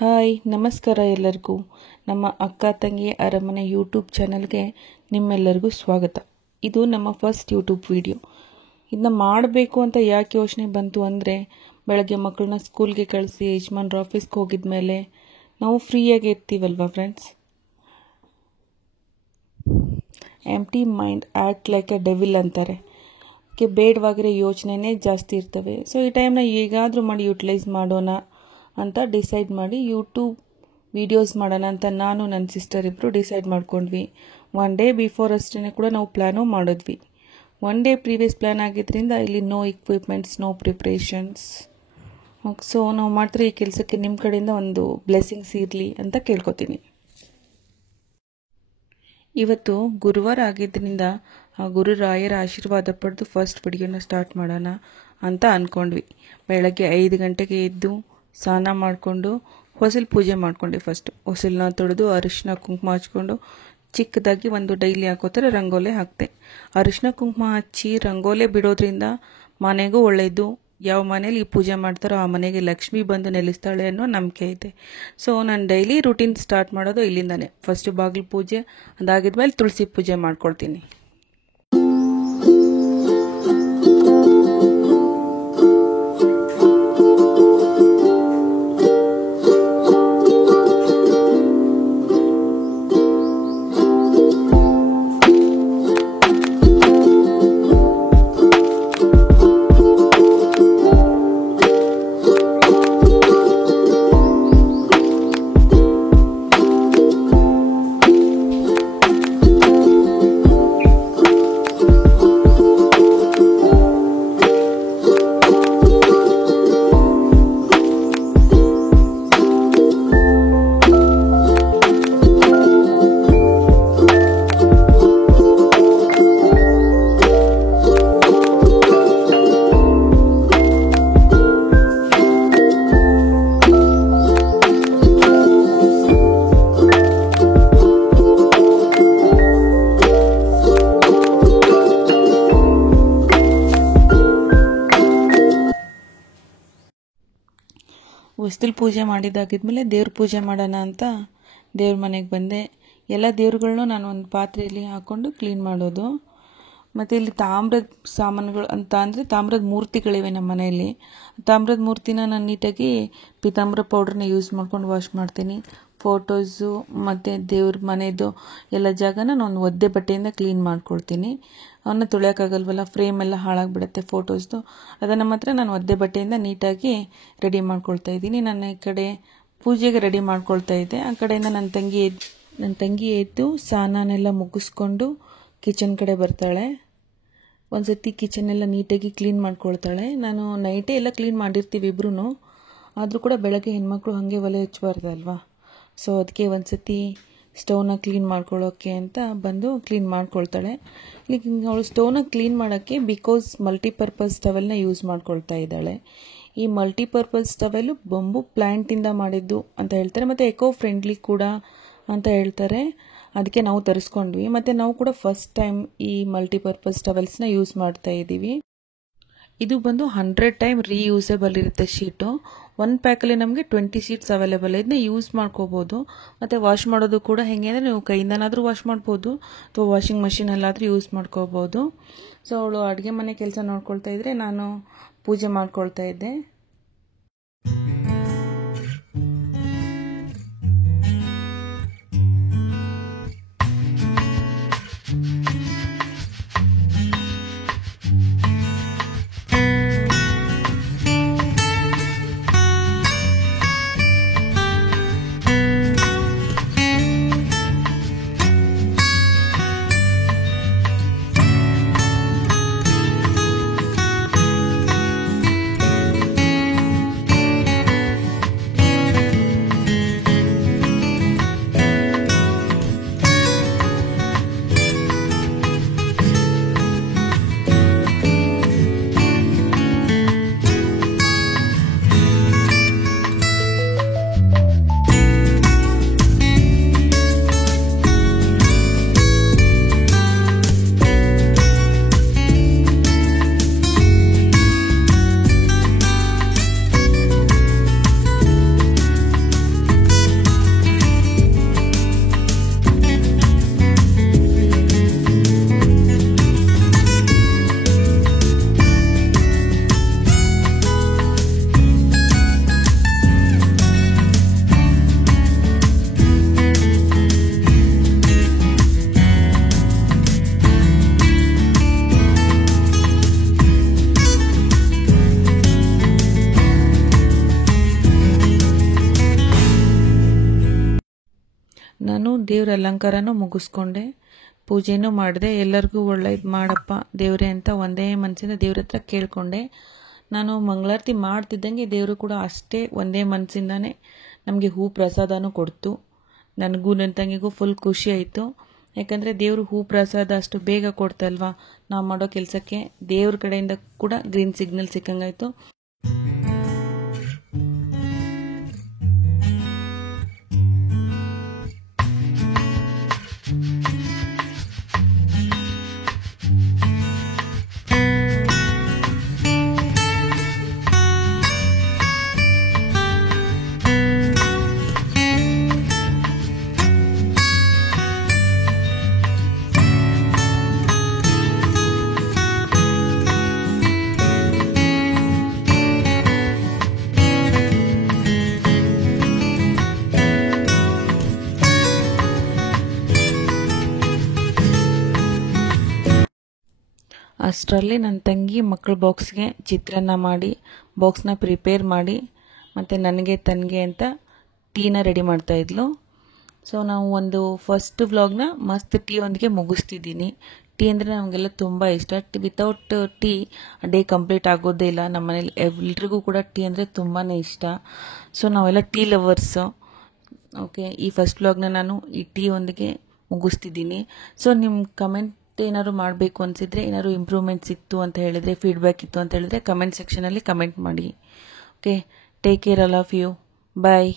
Hi ನಮಸ್ಕಾರ ಎಲ್ಲರಿಗೂ. ನಮ್ಮ ಅಕ್ಕ ತಂಗಿ ಅರಮನೆ ಯೂಟ್ಯೂಬ್ ಚಾನಲ್ಗೆ ನಿಮ್ಮೆಲ್ಲರಿಗೂ ಸ್ವಾಗತ. ಇದು ನಮ್ಮ ಫಸ್ಟ್ ಯೂಟ್ಯೂಬ್ ವಿಡಿಯೋ. ಇದನ್ನ ಮಾಡಬೇಕು ಅಂತ ಯಾಕೆ ಯೋಚನೆ ಬಂತು ಅಂದರೆ, ಬೆಳಗ್ಗೆ ಮಕ್ಕಳನ್ನ ಸ್ಕೂಲ್ಗೆ ಕಳಿಸಿ ಯಜಮಾನ್ರು ಆಫೀಸ್ಗೆ ಹೋಗಿದ ಮೇಲೆ ನಾವು ಫ್ರೀಯಾಗಿ ಇರ್ತೀವಲ್ವ friends. Empty mind act like a devil ಅಂತಾರೆ. ಬೇಡವಾಗಿರೋ ಯೋಚನೆನೇ ಜಾಸ್ತಿ ಇರ್ತವೆ. ಸೊ ಈ ಟೈಮ್ನ ಹೇಗಾದರೂ ಮಾಡಿ ಯೂಟಿಲೈಸ್ ಮಾಡೋಣ ಅಂತ ಡಿಸೈಡ್ ಮಾಡಿ ಯೂಟ್ಯೂಬ್ ವೀಡಿಯೋಸ್ ಮಾಡೋಣ ಅಂತ ನಾನು ನನ್ನ ಸಿಸ್ಟರ್ ಇಬ್ಬರು ಡಿಸೈಡ್ ಮಾಡ್ಕೊಂಡ್ವಿ. ಒನ್ ಡೇ ಬಿಫೋರ್ ಅಷ್ಟೇ ಕೂಡ ನಾವು ಪ್ಲ್ಯಾನು ಮಾಡಿದ್ವಿ. ಒನ್ ಡೇ ಪ್ರೀವಿಯಸ್ ಪ್ಲ್ಯಾನ್ ಆಗಿದ್ದರಿಂದ ಇಲ್ಲಿ no equipments, no preparations. So ನಾವು ಮಾಡ್ತಿರೋ ಈ ಕೆಲಸಕ್ಕೆ ನಿಮ್ಮ ಕಡೆಯಿಂದ ಒಂದು ಬ್ಲೆಸ್ಸಿಂಗ್ಸ್ ಇರಲಿ ಅಂತ ಕೇಳ್ಕೊತೀನಿ. ಇವತ್ತು ಗುರುವಾರ ಆಗಿದ್ದರಿಂದ ಆ ಗುರುರಾಯರ ಆಶೀರ್ವಾದ ಪಡೆದು ಫಸ್ಟ್ ವಿಡಿಯೋನ ಸ್ಟಾರ್ಟ್ ಮಾಡೋಣ ಅಂತ ಅಂದ್ಕೊಂಡ್ವಿ. ಬೆಳಗ್ಗೆ 5 ಗಂಟೆಗೆ ಎದ್ದು ಸ್ನಾನ ಮಾಡಿಕೊಂಡು ಹೊಸಲು ಪೂಜೆ ಮಾಡ್ಕೊಂಡೆ. ಫಸ್ಟ್ ಹೊಸಲನ್ನ ತೊಳೆದು ಅರಿಶಿನ ಕುಂಕುಮ ಹಚ್ಕೊಂಡು ಚಿಕ್ಕದಾಗಿ ಒಂದು ಡೈಲಿ ಹಾಕೋ ಥರ ರಂಗೋಲೆ ಹಾಕ್ತೆ. ಅರಿಶಿನ ಕುಂಕುಮ ಹಚ್ಚಿ ರಂಗೋಲೆ ಬಿಡೋದ್ರಿಂದ ಮನೆಗೂ ಒಳ್ಳೆಯದು. ಯಾವ ಮನೇಲಿ ಈ ಪೂಜೆ ಮಾಡ್ತಾರೋ ಆ ಮನೆಗೆ ಲಕ್ಷ್ಮಿ ಬಂದು ನೆಲೆಸ್ತಾಳೆ ಅನ್ನೋ ನಂಬಿಕೆ ಇದೆ. ಸೊ ನಾನು ಡೈಲಿ ರೂಟೀನ್ ಸ್ಟಾರ್ಟ್ ಮಾಡೋದು ಇಲ್ಲಿಂದಾನೆ. ಫಸ್ಟು ಬಾಗಿಲು ಪೂಜೆ, ಅದಾಗಿದ್ಮೇಲೆ ತುಳಸಿ ಪೂಜೆ ಮಾಡ್ಕೊಳ್ತೀನಿ. ಹೊಸ್ತಿಲ್ ಪೂಜೆ ಮಾಡಿದ್ದಾಗಿದ್ಮೇಲೆ ದೇವ್ರ ಪೂಜೆ ಮಾಡೋಣ ಅಂತ ದೇವ್ರ ಮನೆಗೆ ಬಂದೆ. ಎಲ್ಲ ದೇವ್ರುಗಳನ್ನೂ ನಾನು ಒಂದು ಪಾತ್ರೆಯಲ್ಲಿ ಹಾಕ್ಕೊಂಡು ಕ್ಲೀನ್ ಮಾಡೋದು. ಮತ್ತು ಇಲ್ಲಿ ತಾಮ್ರದ ಸಾಮಾನುಗಳು ಅಂತ ಅಂದರೆ ತಾಮ್ರದ ಮೂರ್ತಿಗಳಿವೆ ನಮ್ಮ ಮನೆಯಲ್ಲಿ. ತಾಮ್ರದ ಮೂರ್ತಿನ ನಾನು ನೀಟಾಗಿ ಪೀತಾಂಬರ ಪೌಡ್ರನ್ನ ಯೂಸ್ ಮಾಡ್ಕೊಂಡು ವಾಶ್ ಮಾಡ್ತೀನಿ. ಫೋಟೋಸು ಮತ್ತು ದೇವ್ರ ಮನೆಯದು ಎಲ್ಲ ಜಾಗನ ನಾನು ಒದ್ದೆ ಬಟ್ಟೆಯಿಂದ ಕ್ಲೀನ್ ಮಾಡ್ಕೊಳ್ತೀನಿ. ಅವನ್ನ ತೊಳೆಯೋಕ್ಕಾಗಲ್ವಲ್ಲ, ಫ್ರೇಮ್ ಎಲ್ಲ ಹಾಳಾಗಿಬಿಡುತ್ತೆ ಫೋಟೋಸ್ದು. ಅದನ್ನು ಮಾತ್ರ ನಾನು ಒದ್ದೆ ಬಟ್ಟೆಯಿಂದ ನೀಟಾಗಿ ರೆಡಿ ಮಾಡ್ಕೊಳ್ತಾ ಇದ್ದೀನಿ. ನನ್ನ ಈ ಕಡೆ ಪೂಜೆಗೆ ರೆಡಿ ಮಾಡ್ಕೊಳ್ತಾ ಇದ್ದೆ. ಆ ಕಡೆಯಿಂದ ನನ್ನ ತಂಗಿ ಎದ್ದು ಸ್ನಾನನೆಲ್ಲ ಮುಗಿಸ್ಕೊಂಡು ಕಿಚನ್ ಕಡೆ ಬರ್ತಾಳೆ. ಒಂದು ಸರ್ತಿ ಕಿಚನ್ನೆಲ್ಲ ನೀಟಾಗಿ ಕ್ಲೀನ್ ಮಾಡ್ಕೊಳ್ತಾಳೆ. ನಾನು ನೈಟೇ ಎಲ್ಲ ಕ್ಲೀನ್ ಮಾಡಿರ್ತೀವಿ ಇಬ್ರು. ಆದರೂ ಕೂಡ ಬೆಳಗ್ಗೆ ಹೆಣ್ಮಕ್ಳು ಹಾಗೆ ಒಲೆ ಹಚ್ಚಬಾರ್ದಲ್ವಾ. ಸೊ ಅದಕ್ಕೆ ಒಂದು ಸರ್ತಿ ಸ್ಟವ್ನ ಕ್ಲೀನ್ ಮಾಡ್ಕೊಳ್ಳೋಕ್ಕೆ ಅಂತ ಬಂದು ಕ್ಲೀನ್ ಮಾಡ್ಕೊಳ್ತಾಳೆ. ಈಗ ಅವಳು ಸ್ಟವ್ನ ಕ್ಲೀನ್ ಮಾಡೋಕ್ಕೆ ಬಿಕಾಸ್ ಮಲ್ಟಿಪರ್ಪಸ್ ಟವೆಲ್ನ ಯೂಸ್ ಮಾಡ್ಕೊಳ್ತಾ ಇದ್ದಾಳೆ. ಈ ಮಲ್ಟಿಪರ್ಪಸ್ ಟವೆಲು ಬಂಬು ಪ್ಲ್ಯಾಂಟಿಂದ ಮಾಡಿದ್ದು ಅಂತ ಹೇಳ್ತಾರೆ, ಮತ್ತು ಎಕೋ ಫ್ರೆಂಡ್ಲಿ ಕೂಡ ಅಂತ ಹೇಳ್ತಾರೆ. ಅದಕ್ಕೆ ನಾವು ತರಿಸ್ಕೊಂಡ್ವಿ. ಮತ್ತು ನಾವು ಕೂಡ ಫಸ್ಟ್ ಟೈಮ್ ಈ ಮಲ್ಟಿಪರ್ಪಸ್ ಟವೆಲ್ಸ್ನ ಯೂಸ್ ಮಾಡ್ತಾ ಇದ್ದೀವಿ. ಇದು ಬಂದು 100 ಟೈಮ್ ರೀಯೂಸೇಬಲ್ ಇರುತ್ತೆ ಶೀಟು. ಒಂದು ಪ್ಯಾಕಲ್ಲಿ ನಮಗೆ 20 ಶೀಟ್ಸ್ ಅವೈಲೇಬಲ್. ಇದನ್ನ ಯೂಸ್ ಮಾಡ್ಕೋಬೋದು. ಮತ್ತು ವಾಶ್ ಮಾಡೋದು ಕೂಡ ಹೆಂಗೆ ಅಂದರೆ, ನೀವು ಕೈಯಿಂದನಾದರೂ ವಾಶ್ ಮಾಡ್ಬೋದು ಅಥವಾ ವಾಷಿಂಗ್ ಮಷೀನಲ್ಲಾದರೂ ಯೂಸ್ ಮಾಡ್ಕೋಬೋದು. ಸೊ ಅವಳು ಅಡುಗೆ ಮನೆ ಕೆಲಸ ನೋಡ್ಕೊಳ್ತಾ ಇದ್ದರೆ ನಾನು ಪೂಜೆ ಮಾಡ್ಕೊಳ್ತಾ ಇದ್ದೆ. ನಾನು ದೇವ್ರ ಅಲಂಕಾರನೂ ಮುಗಿಸ್ಕೊಂಡೆ, ಪೂಜೆನೂ ಮಾಡಿದೆ. ಎಲ್ಲರಿಗೂ ಒಳ್ಳೇದು ಮಾಡಪ್ಪ ದೇವ್ರೆ ಅಂತ ಒಂದೇ ಮನಸ್ಸಿಂದ ದೇವ್ರ ಹತ್ರ ಕೇಳಿಕೊಂಡೆ. ನಾನು ಮಂಗಳಾರತಿ ಮಾಡ್ತಿದ್ದಂಗೆ ದೇವರು ಕೂಡ ಅಷ್ಟೇ ಒಂದೇ ಮನಸ್ಸಿಂದಾನೇ ನಮಗೆ ಹೂ ಪ್ರಸಾದನೂ ಕೊಡ್ತು. ನನಗೂ ನನ್ನ ತಂಗಿಗೂ ಫುಲ್ ಖುಷಿ ಆಯಿತು. ಯಾಕಂದರೆ ದೇವರು ಹೂ ಪ್ರಸಾದ ಅಷ್ಟು ಬೇಗ ಕೊಡ್ತಲ್ವಾ, ನಾವು ಮಾಡೋ ಕೆಲಸಕ್ಕೆ ದೇವ್ರ ಕಡೆಯಿಂದ ಕೂಡ ಗ್ರೀನ್ ಸಿಗ್ನಲ್ ಸಿಕ್ಕಂಗಾಯಿತು. ಅಷ್ಟರಲ್ಲಿ ನನ್ನ ತಂಗಿ ಮಕ್ಕಳ ಬಾಕ್ಸ್ಗೆ ಚಿತ್ರಾನ್ನ ಮಾಡಿ ಬಾಕ್ಸ್ನ ಪ್ರಿಪೇರ್ ಮಾಡಿ ಮತ್ತು ನನಗೆ ತನಗೆ ಅಂತ ಟೀನ ರೆಡಿ ಮಾಡ್ತಾಯಿದ್ಲು. ಸೊ ನಾವು ಒಂದು ಫಸ್ಟ್ ವ್ಲಾಗ್ನ ಮಸ್ತ್ ಟೀ ಒಂದಿಗೆ ಮುಗಿಸ್ತಿದ್ದೀನಿ. ಟೀ ಅಂದರೆ ನಮಗೆಲ್ಲ ತುಂಬ ಇಷ್ಟ. ವಿತೌಟ್ ಟೀ ಡೇ ಕಂಪ್ಲೀಟ್ ಆಗೋದೇ ಇಲ್ಲ. ನಮ್ಮ ಮನೇಲಿ ಎಲ್ರಿಗೂ ಕೂಡ ಟೀ ಅಂದರೆ ತುಂಬಾ ಇಷ್ಟ. ಸೊ ನಾವೆಲ್ಲ ಟೀ ಲವರ್ಸು. ಓಕೆ, ಈ ಫಸ್ಟ್ ವ್ಲಾಗ್ನ ನಾನು ಈ ಟೀ ಒಂದಿಗೆ ಮುಗಿಸ್ತಿದ್ದೀನಿ. ಸೊ ನಿಮ್ಮ ಕಮೆಂಟ್ ಏನಾದ್ರು ಮಾಡಬೇಕು ಅನಿಸಿದರೆ, ಏನಾದ್ರು ಇಂಪ್ರೂವ್ಮೆಂಟ್ಸ್ ಇತ್ತು ಅಂತ ಹೇಳಿದರೆ, ಫೀಡ್ಬ್ಯಾಕ್ ಇತ್ತು ಅಂತ ಹೇಳಿದರೆ ಕಮೆಂಟ್ ಸೆಕ್ಷನಲ್ಲಿ ಕಮೆಂಟ್ ಮಾಡಿ. Okay, take care, all of you. Bye.